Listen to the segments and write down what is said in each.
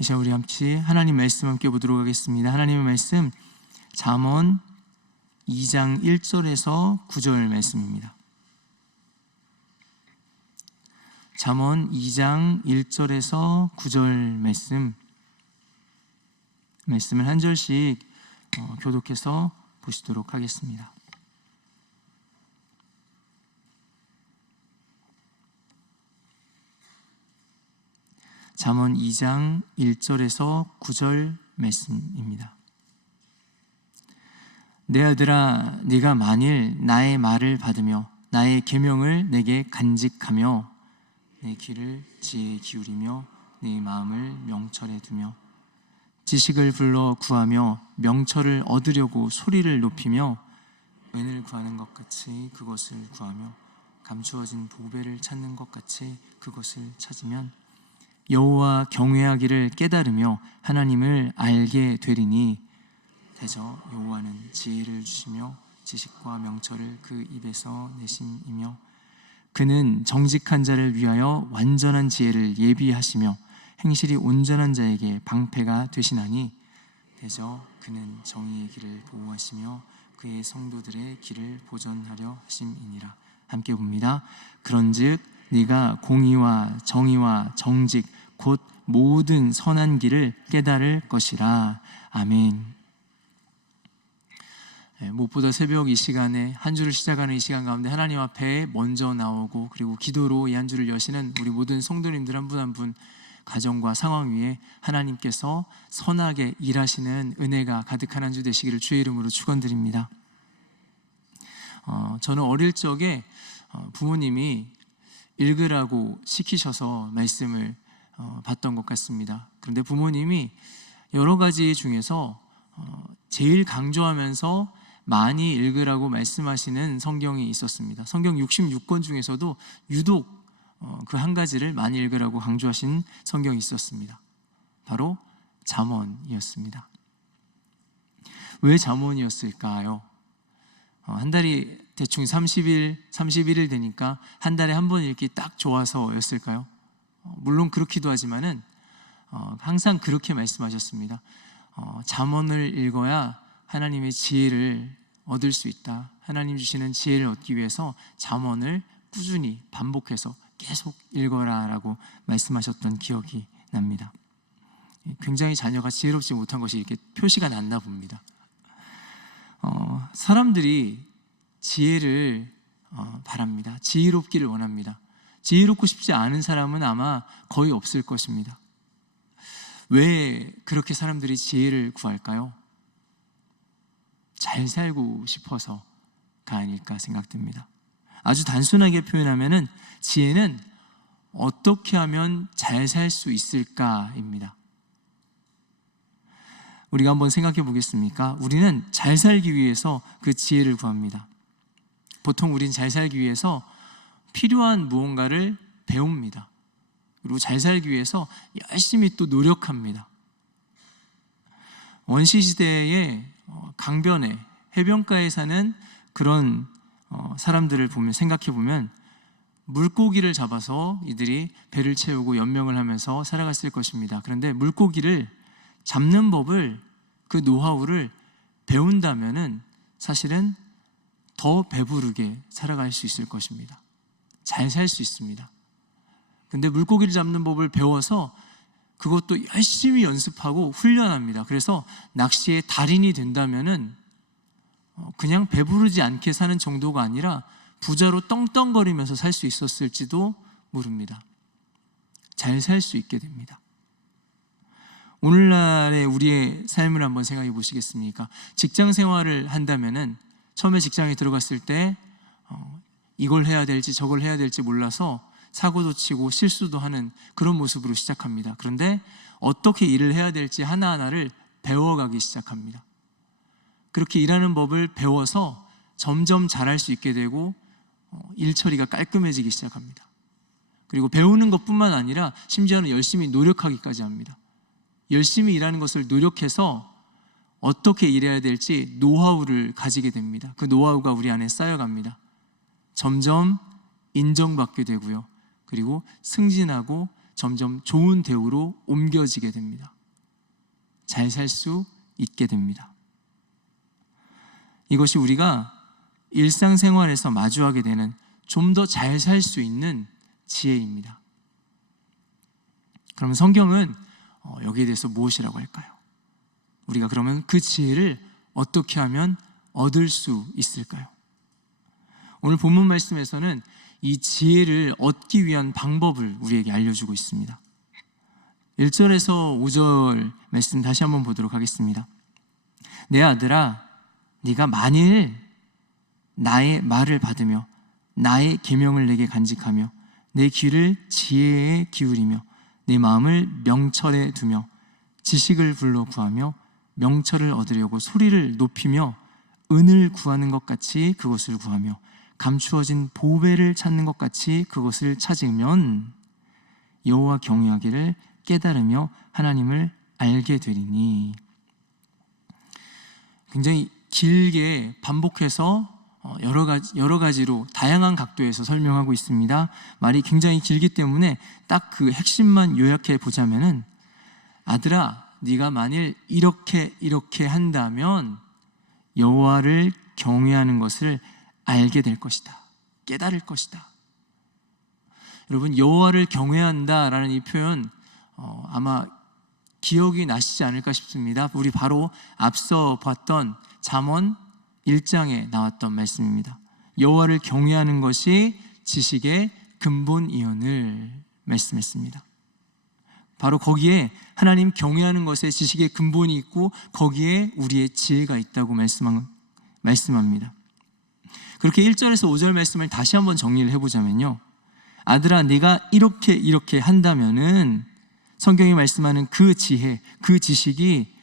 이 시간 우리 함께 하나님 말씀 함께 보도록 하겠습니다. 하나님의 말씀 잠언 2장 1절에서 9절 말씀입니다. 잠언 2장 1절에서 9절 말씀을 한 절씩 교독해서 보시도록 하겠습니다. 잠언 2장 1절에서 9절 말씀입니다. 내 아들아, 네가 만일 나의 말을 받으며 나의 계명을 내게 간직하며 내 귀를 지혜에 기울이며 내 마음을 명철에 두며 지식을 불러 구하며 명철을 얻으려고 소리를 높이며 은을 구하는 것 같이 그것을 구하며 감추어진 보배를 찾는 것 같이 그것을 찾으면 여호와 경외하기를 깨달으며 하나님을 알게 되리니 대저 여호와는 지혜를 주시며 지식과 명철을 그 입에서 내심이며 그는 정직한 자를 위하여 완전한 지혜를 예비하시며 행실이 온전한 자에게 방패가 되시나니 대저 그는 정의의 길을 보호하시며 그의 성도들의 길을 보전하려 하심이니라. 함께 봅니다. 그런즉 네가 공의와 정의와 정직 곧 모든 선한 길을 깨달을 것이라. 아멘. 무엇보다 새벽 이 시간에 한 주를 시작하는 이 시간 가운데 하나님 앞에 먼저 나오고 그리고 기도로 이 한 주를 여시는 우리 모든 성도님들 한 분 한 분 가정과 상황 위에 하나님께서 선하게 일하시는 은혜가 가득한 한 주 되시기를 주의 이름으로 축원드립니다. 저는 어릴 적에 부모님이 읽으라고 시키셔서 말씀을 봤던 것 같습니다. 그런데 부모님이 여러 가지 중에서 제일 강조하면서 많이 읽으라고 말씀하시는 성경이 있었습니다. 성경 66권 중에서도 유독 그 한 가지를 많이 읽으라고 강조하신 성경이 있었습니다. 바로 잠언이었습니다. 왜 잠언이었을까요? 한 달이 대충 31일 되니까 한 달에 한 번 읽기 딱 좋아서였을까요? 물론 그렇기도 하지만은 항상 그렇게 말씀하셨습니다. 잠언을 읽어야 하나님의 지혜를 얻을 수 있다. 하나님 주시는 지혜를 얻기 위해서 잠언을 꾸준히 반복해서 계속 읽어라 라고 말씀하셨던 기억이 납니다. 굉장히 자녀가 지혜롭지 못한 것이 이렇게 표시가 났나 봅니다. 사람들이 지혜를 바랍니다. 지혜롭기를 원합니다. 지혜롭고 싶지 않은 사람은 아마 거의 없을 것입니다. 왜 그렇게 사람들이 지혜를 구할까요? 잘 살고 싶어서가 아닐까 생각됩니다. 아주 단순하게 표현하면은 지혜는 어떻게 하면 잘 살 수 있을까입니다. 우리가 한번 생각해 보겠습니까? 우리는 잘 살기 위해서 그 지혜를 구합니다. 보통 우린 잘 살기 위해서 필요한 무언가를 배웁니다. 그리고 잘 살기 위해서 열심히 또 노력합니다. 원시시대의 강변에 해변가에 사는 그런 사람들을 보면 생각해 보면 물고기를 잡아서 이들이 배를 채우고 연명을 하면서 살아갔을 것입니다. 그런데 물고기를 잡는 법을 그 노하우를 배운다면은 사실은 더 배부르게 살아갈 수 있을 것입니다. 잘 살 수 있습니다. 근데 물고기를 잡는 법을 배워서 그것도 열심히 연습하고 훈련합니다. 그래서 낚시의 달인이 된다면은 그냥 배부르지 않게 사는 정도가 아니라 부자로 떵떵거리면서 살 수 있었을지도 모릅니다. 잘 살 수 있게 됩니다. 오늘날의 우리의 삶을 한번 생각해 보시겠습니까? 직장 생활을 한다면은 처음에 직장에 들어갔을 때 이걸 해야 될지 저걸 해야 될지 몰라서 사고도 치고 실수도 하는 그런 모습으로 시작합니다. 그런데 어떻게 일을 해야 될지 하나하나를 배워가기 시작합니다. 그렇게 일하는 법을 배워서 점점 잘할 수 있게 되고 일 처리가 깔끔해지기 시작합니다. 그리고 배우는 것뿐만 아니라 심지어는 열심히 노력하기까지 합니다. 열심히 일하는 것을 노력해서 어떻게 일해야 될지 노하우를 가지게 됩니다. 그 노하우가 우리 안에 쌓여갑니다. 점점 인정받게 되고요. 그리고 승진하고 점점 좋은 대우로 옮겨지게 됩니다. 잘 살 수 있게 됩니다. 이것이 우리가 일상생활에서 마주하게 되는 좀 더 잘 살 수 있는 지혜입니다. 그러면 성경은 여기에 대해서 무엇이라고 할까요? 우리가 그러면 그 지혜를 어떻게 하면 얻을 수 있을까요? 오늘 본문 말씀에서는 이 지혜를 얻기 위한 방법을 우리에게 알려주고 있습니다. 1절에서 5절 말씀 다시 한번 보도록 하겠습니다. 내 아들아, 네가 만일 나의 말을 받으며 나의 계명을 내게 간직하며 내 귀를 지혜에 기울이며 내 마음을 명철에 두며 지식을 불러 구하며 명철을 얻으려고 소리를 높이며 은을 구하는 것 같이 그것을 구하며 감추어진 보배를 찾는 것 같이 그것을 찾으면 여호와 경외하기를 깨달으며 하나님을 알게 되리니. 굉장히 길게 반복해서 여러 가지로 다양한 각도에서 설명하고 있습니다. 말이 굉장히 길기 때문에 딱 그 핵심만 요약해 보자면은, 아들아, 네가 만일 이렇게 한다면 여호와를 경외하는 것을 알게 될 것이다. 깨달을 것이다. 여러분, 여호와를 경외한다라는 이 표현 아마 기억이 나시지 않을까 싶습니다. 우리 바로 앞서 봤던 잠언 1장에 나왔던 말씀입니다. 여호와를 경외하는 것이 지식의 근본이언을 말씀했습니다. 바로 거기에 하나님 경외하는 것에 지식의 근본이 있고 거기에 우리의 지혜가 있다고 말씀합니다. 그렇게 1절에서 5절 말씀을 다시 한번 정리를 해보자면요, 아들아, 네가 이렇게 한다면은 성경이 말씀하는 그 지혜, 그 지식이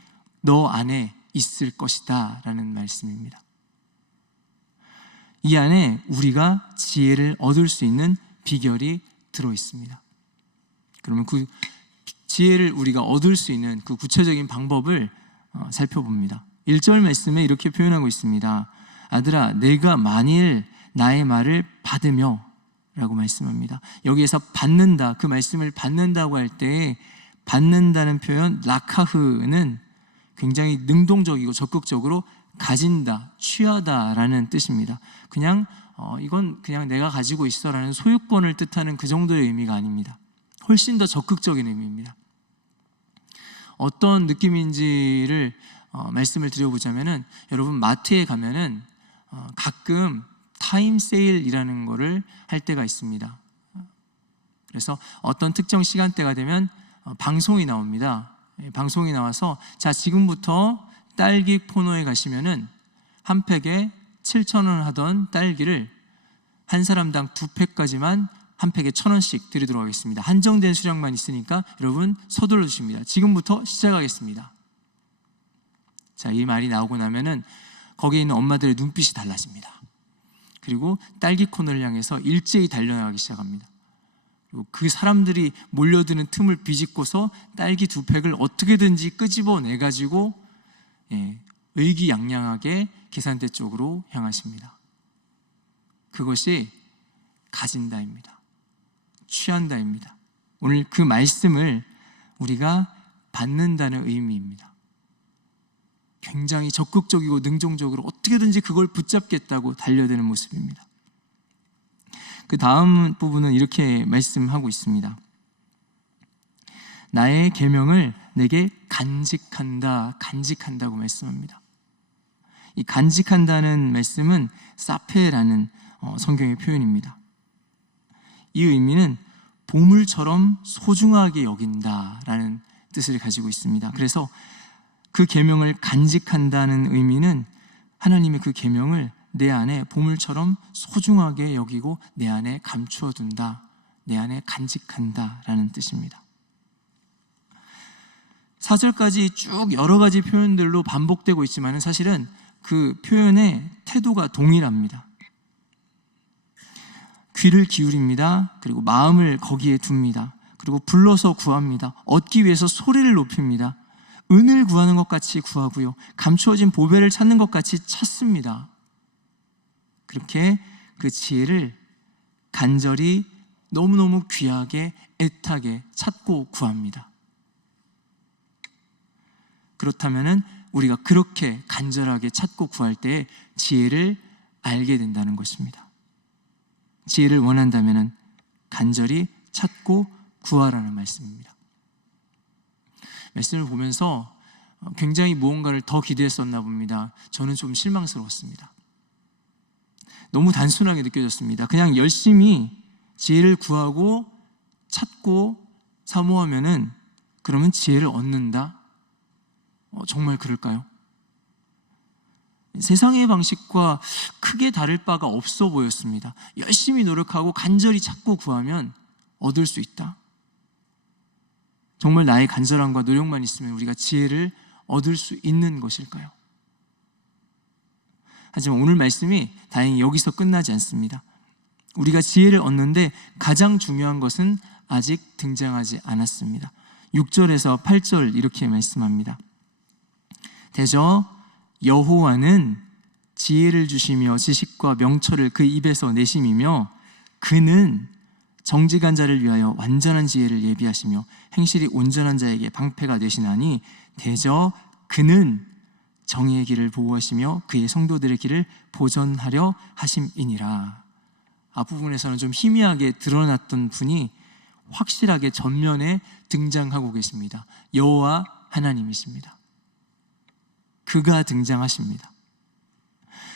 너 안에 있을 것이다 라는 말씀입니다. 이 안에 우리가 지혜를 얻을 수 있는 비결이 들어있습니다. 그러면 그 지혜를 우리가 얻을 수 있는 그 구체적인 방법을 살펴봅니다. 1절 말씀에 이렇게 표현하고 있습니다. 아들아, 내가 만일 나의 말을 받으며 라고 말씀합니다. 여기에서 받는다, 그 말씀을 받는다고 할 때 받는다는 표현 라카흐는 굉장히 능동적이고 적극적으로 가진다, 취하다라는 뜻입니다. 이건 그냥 내가 가지고 있어라는 소유권을 뜻하는 그 정도의 의미가 아닙니다. 훨씬 더 적극적인 의미입니다. 어떤 느낌인지를 말씀을 드려보자면은, 여러분 마트에 가면은 가끔 타임 세일이라는 거를 할 때가 있습니다. 그래서 어떤 특정 시간대가 되면 방송이 나옵니다. 방송이 나와서 자, 지금부터 딸기 코너에 가시면은 한 팩에 7,000원 하던 딸기를 한 사람당 2팩까지만 한 팩에 1,000원씩 드리도록 하겠습니다. 한정된 수량만 있으니까 여러분 서둘러 주십니다. 지금부터 시작하겠습니다. 자, 이 말이 나오고 나면은 거기에 있는 엄마들의 눈빛이 달라집니다. 그리고 딸기 코너를 향해서 일제히 달려나가기 시작합니다. 그리고 그 사람들이 몰려드는 틈을 비집고서 딸기 2팩을 어떻게든지 끄집어내가지고 의기양양하게 계산대 쪽으로 향하십니다. 그것이 가진다입니다. 취한다입니다. 오늘 그 말씀을 우리가 받는다는 의미입니다. 굉장히 적극적이고 능동적으로 어떻게든지 그걸 붙잡겠다고 달려드는 모습입니다. 그 다음 부분은 이렇게 말씀하고 있습니다. 나의 계명을 내게 간직한다고 말씀합니다. 이 간직한다는 말씀은 사페라는 성경의 표현입니다. 이 의미는 보물처럼 소중하게 여긴다라는 뜻을 가지고 있습니다. 그래서 그 계명을 간직한다는 의미는 하나님의 그 계명을 내 안에 보물처럼 소중하게 여기고 내 안에 감추어 둔다, 내 안에 간직한다라는 뜻입니다. 4절까지 쭉 여러 가지 표현들로 반복되고 있지만 사실은 그 표현의 태도가 동일합니다. 귀를 기울입니다. 그리고 마음을 거기에 둡니다. 그리고 불러서 구합니다. 얻기 위해서 소리를 높입니다. 은을 구하는 것 같이 구하고요, 감추어진 보배를 찾는 것 같이 찾습니다. 그렇게 그 지혜를 간절히 너무너무 귀하게 애타게 찾고 구합니다. 그렇다면 우리가 그렇게 간절하게 찾고 구할 때 지혜를 알게 된다는 것입니다. 지혜를 원한다면 간절히 찾고 구하라는 말씀입니다. 말씀을 보면서 굉장히 무언가를 더 기대했었나 봅니다. 저는 좀 실망스러웠습니다. 너무 단순하게 느껴졌습니다. 그냥 열심히 지혜를 구하고 찾고 사모하면은 그러면 지혜를 얻는다? 정말 그럴까요? 세상의 방식과 크게 다를 바가 없어 보였습니다. 열심히 노력하고 간절히 찾고 구하면 얻을 수 있다. 정말 나의 간절함과 노력만 있으면 우리가 지혜를 얻을 수 있는 것일까요? 하지만 오늘 말씀이 다행히 여기서 끝나지 않습니다. 우리가 지혜를 얻는데 가장 중요한 것은 아직 등장하지 않았습니다. 6절에서 8절 이렇게 말씀합니다. 대저 여호와는 지혜를 주시며 지식과 명철을 그 입에서 내심이며 그는 정직한 자를 위하여 완전한 지혜를 예비하시며 행실이 온전한 자에게 방패가 되시나니 대저 그는 정의의 길을 보호하시며 그의 성도들의 길을 보전하려 하심이니라. 앞부분에서는 좀 희미하게 드러났던 분이 확실하게 전면에 등장하고 계십니다. 여호와 하나님이십니다. 그가 등장하십니다.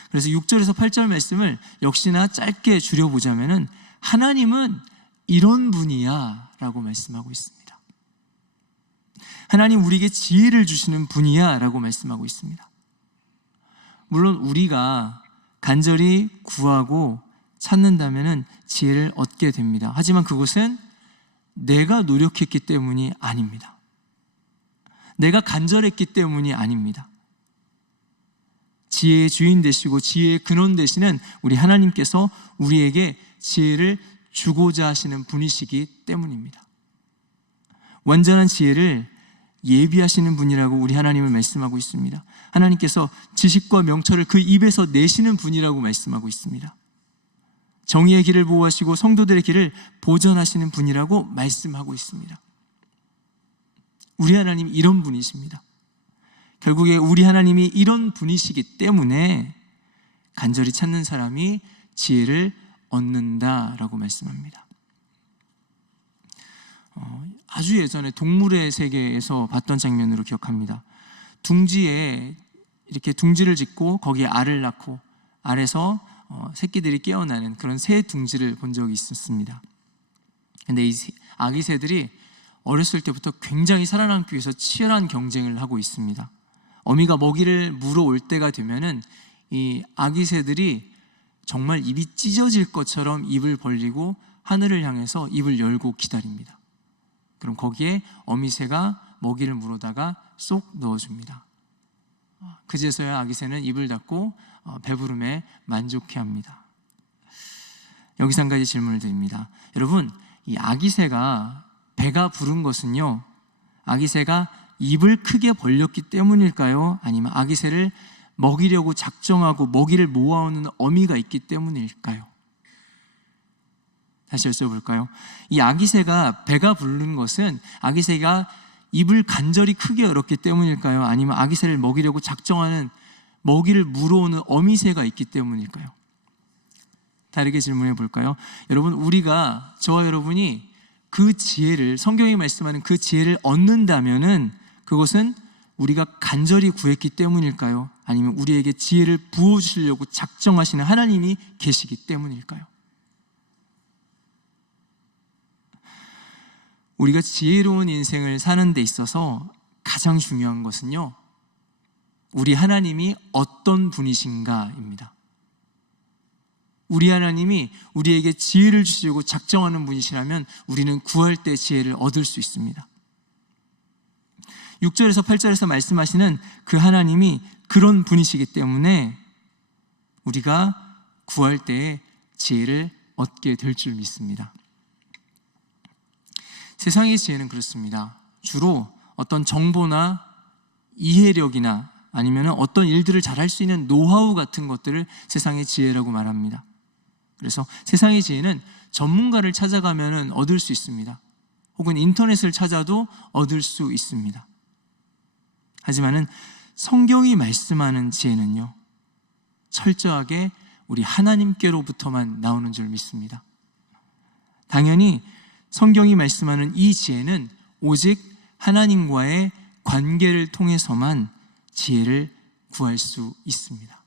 그래서 6절에서 8절 말씀을 역시나 짧게 줄여보자면 하나님은 이런 분이야 라고 말씀하고 있습니다. 하나님 우리에게 지혜를 주시는 분이야 라고 말씀하고 있습니다. 물론 우리가 간절히 구하고 찾는다면 지혜를 얻게 됩니다. 하지만 그것은 내가 노력했기 때문이 아닙니다. 내가 간절했기 때문이 아닙니다. 지혜의 주인 되시고 지혜의 근원 되시는 우리 하나님께서 우리에게 지혜를 주고자 하시는 분이시기 때문입니다. 완전한 지혜를 예비하시는 분이라고 우리 하나님을 말씀하고 있습니다. 하나님께서 지식과 명철을 그 입에서 내시는 분이라고 말씀하고 있습니다. 정의의 길을 보호하시고 성도들의 길을 보전하시는 분이라고 말씀하고 있습니다. 우리 하나님 이런 분이십니다. 결국에 우리 하나님이 이런 분이시기 때문에 간절히 찾는 사람이 지혜를 얻는다라고 말씀합니다. 아주 예전에 동물의 세계에서 봤던 장면으로 기억합니다. 둥지에 이렇게 둥지를 짓고 거기에 알을 낳고 알에서 새끼들이 깨어나는 그런 새 둥지를 본 적이 있었습니다. 근데 이 아기 새들이 어렸을 때부터 굉장히 살아남기 위해서 치열한 경쟁을 하고 있습니다. 어미가 먹이를 물어올 때가 되면은 이 아기 새들이 정말 입이 찢어질 것처럼 입을 벌리고 하늘을 향해서 입을 열고 기다립니다. 그럼 거기에 어미새가 먹이를 물어다가 쏙 넣어줍니다. 그제서야 아기 새는 입을 닫고 배부름에 만족해합니다. 여기서 한 가지 질문을 드립니다. 여러분, 이 아기 새가 배가 부른 것은요, 아기 새가 입을 크게 벌렸기 때문일까요? 아니면 아기 새를 먹이려고 작정하고 먹이를 모아오는 어미가 있기 때문일까요? 다시 여쭤볼까요? 이 아기 새가 배가 부른 것은 아기 새가 입을 간절히 크게 열었기 때문일까요? 아니면 아기 새를 먹이려고 작정하는 먹이를 물어오는 어미새가 있기 때문일까요? 다르게 질문해 볼까요? 여러분, 우리가, 저와 여러분이 그 지혜를, 성경이 말씀하는 그 지혜를 얻는다면은 그것은 우리가 간절히 구했기 때문일까요? 아니면 우리에게 지혜를 부어주시려고 작정하시는 하나님이 계시기 때문일까요? 우리가 지혜로운 인생을 사는 데 있어서 가장 중요한 것은요, 우리 하나님이 어떤 분이신가입니다. 우리 하나님이 우리에게 지혜를 주시려고 작정하는 분이시라면 우리는 구할 때 지혜를 얻을 수 있습니다. 6절에서 8절에서 말씀하시는 그 하나님이 그런 분이시기 때문에 우리가 구할 때에 지혜를 얻게 될 줄 믿습니다. 세상의 지혜는 그렇습니다. 주로 어떤 정보나 이해력이나 아니면 어떤 일들을 잘할 수 있는 노하우 같은 것들을 세상의 지혜라고 말합니다. 그래서 세상의 지혜는 전문가를 찾아가면 얻을 수 있습니다. 혹은 인터넷을 찾아도 얻을 수 있습니다. 하지만은 성경이 말씀하는 지혜는요, 철저하게 우리 하나님께로부터만 나오는 줄 믿습니다. 당연히 성경이 말씀하는 이 지혜는 오직 하나님과의 관계를 통해서만 지혜를 구할 수 있습니다.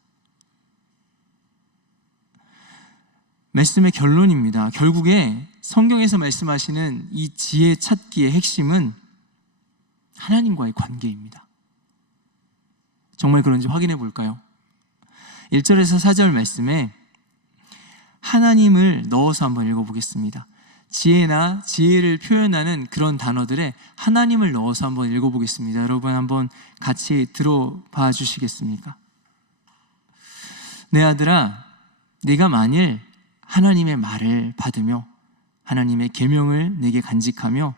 말씀의 결론입니다. 결국에 성경에서 말씀하시는 이 지혜 찾기의 핵심은 하나님과의 관계입니다. 정말 그런지 확인해 볼까요? 1절에서 4절 말씀에 하나님을 넣어서 한번 읽어보겠습니다. 지혜나 지혜를 표현하는 그런 단어들에 하나님을 넣어서 한번 읽어보겠습니다. 여러분 한번 같이 들어봐 주시겠습니까? 내 아들아, 네가 만일 하나님의 말을 받으며 하나님의 계명을 내게 간직하며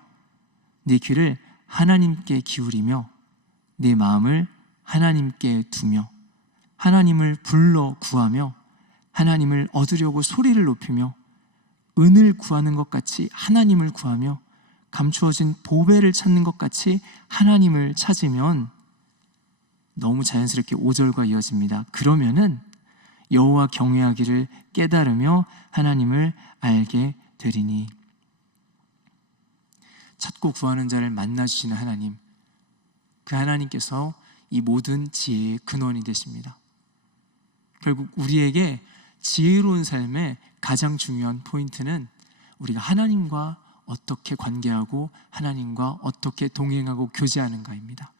네 귀를 하나님께 기울이며 네 마음을 하나님께 두며 하나님을 불러 구하며 하나님을 얻으려고 소리를 높이며 은을 구하는 것 같이 하나님을 구하며 감추어진 보배를 찾는 것 같이 하나님을 찾으면, 너무 자연스럽게 5절과 이어집니다. 그러면은 여호와 경외하기를 깨달으며 하나님을 알게 되리니. 찾고 구하는 자를 만나주시는 하나님, 그 하나님께서 이 모든 지혜의 근원이 되십니다. 결국 우리에게 지혜로운 삶의 가장 중요한 포인트는 우리가 하나님과 어떻게 관계하고 하나님과 어떻게 동행하고 교제하는가입니다.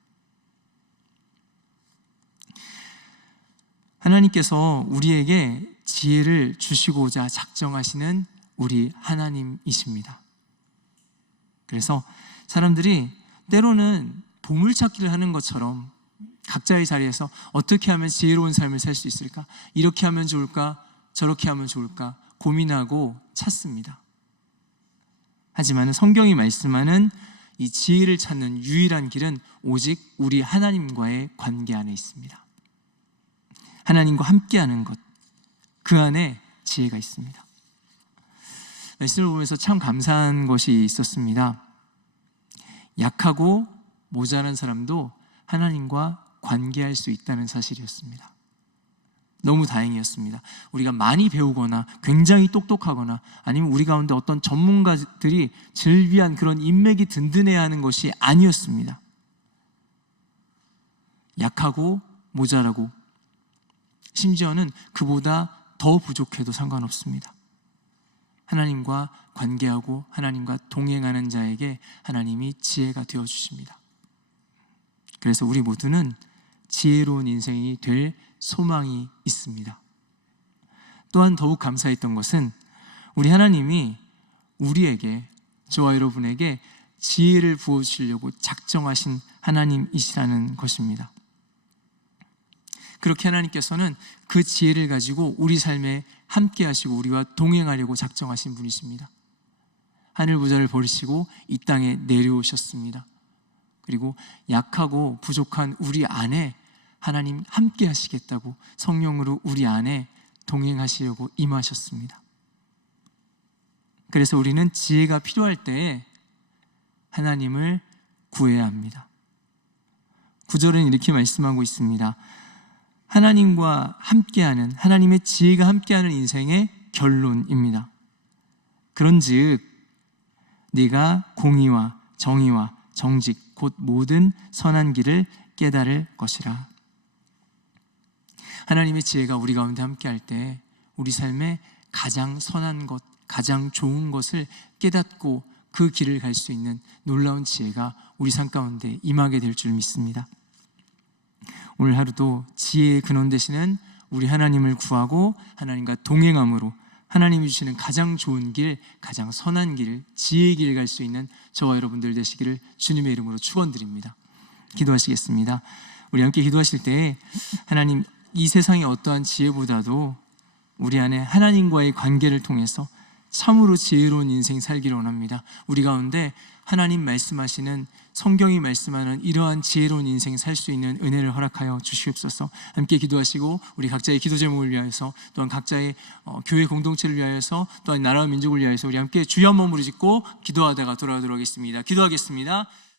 하나님께서 우리에게 지혜를 주시고자 작정하시는 우리 하나님이십니다. 그래서 사람들이 때로는 보물찾기를 하는 것처럼 각자의 자리에서 어떻게 하면 지혜로운 삶을 살 수 있을까? 이렇게 하면 좋을까? 저렇게 하면 좋을까? 고민하고 찾습니다. 하지만 성경이 말씀하는 이 지혜를 찾는 유일한 길은 오직 우리 하나님과의 관계 안에 있습니다. 하나님과 함께하는 것, 그 안에 지혜가 있습니다. 말씀을 보면서 참 감사한 것이 있었습니다. 약하고 모자란 사람도 하나님과 관계할 수 있다는 사실이었습니다. 너무 다행이었습니다. 우리가 많이 배우거나 굉장히 똑똑하거나 아니면 우리 가운데 어떤 전문가들이 즐비한 그런 인맥이 든든해야 하는 것이 아니었습니다. 약하고 모자라고, 심지어는 그보다 더 부족해도 상관없습니다. 하나님과 관계하고 하나님과 동행하는 자에게 하나님이 지혜가 되어주십니다. 그래서 우리 모두는 지혜로운 인생이 될 소망이 있습니다. 또한 더욱 감사했던 것은 우리 하나님이 우리에게, 저와 여러분에게 지혜를 부어주시려고 작정하신 하나님이시라는 것입니다. 그렇게 하나님께서는 그 지혜를 가지고 우리 삶에 함께 하시고 우리와 동행하려고 작정하신 분이십니다. 하늘 보좌를 버리시고 이 땅에 내려오셨습니다. 그리고 약하고 부족한 우리 안에 하나님 함께 하시겠다고 성령으로 우리 안에 동행하시려고 임하셨습니다. 그래서 우리는 지혜가 필요할 때에 하나님을 구해야 합니다. 9절은 이렇게 말씀하고 있습니다. 하나님과 함께하는, 하나님의 지혜가 함께하는 인생의 결론입니다. 그런즉 네가 공의와 정의와 정직 곧 모든 선한 길을 깨달을 것이라. 하나님의 지혜가 우리 가운데 함께할 때 우리 삶에 가장 선한 것, 가장 좋은 것을 깨닫고 그 길을 갈 수 있는 놀라운 지혜가 우리 삶 가운데 임하게 될 줄 믿습니다. 오늘 하루도 지혜의 근원 되시는 우리 하나님을 구하고 하나님과 동행함으로 하나님이 주시는 가장 좋은 길, 가장 선한 길, 지혜의 길을 갈 수 있는 저와 여러분들 되시기를 주님의 이름으로 축원드립니다. 기도하시겠습니다. 우리 함께 기도하실 때 하나님, 이 세상의 어떠한 지혜보다도 우리 안에 하나님과의 관계를 통해서 참으로 지혜로운 인생 살기를 원합니다. 우리 가운데 하나님 말씀하시는, 성경이 말씀하는 이러한 지혜로운 인생 살 수 있는 은혜를 허락하여 주시옵소서. 함께 기도하시고 우리 각자의 기도 제목을 위하여서, 또한 각자의 교회 공동체를 위하여서, 또한 나라와 민족을 위하여서 우리 함께 주여 한 몸으로 짓고 기도하다가 돌아오도록 하겠습니다. 기도하겠습니다.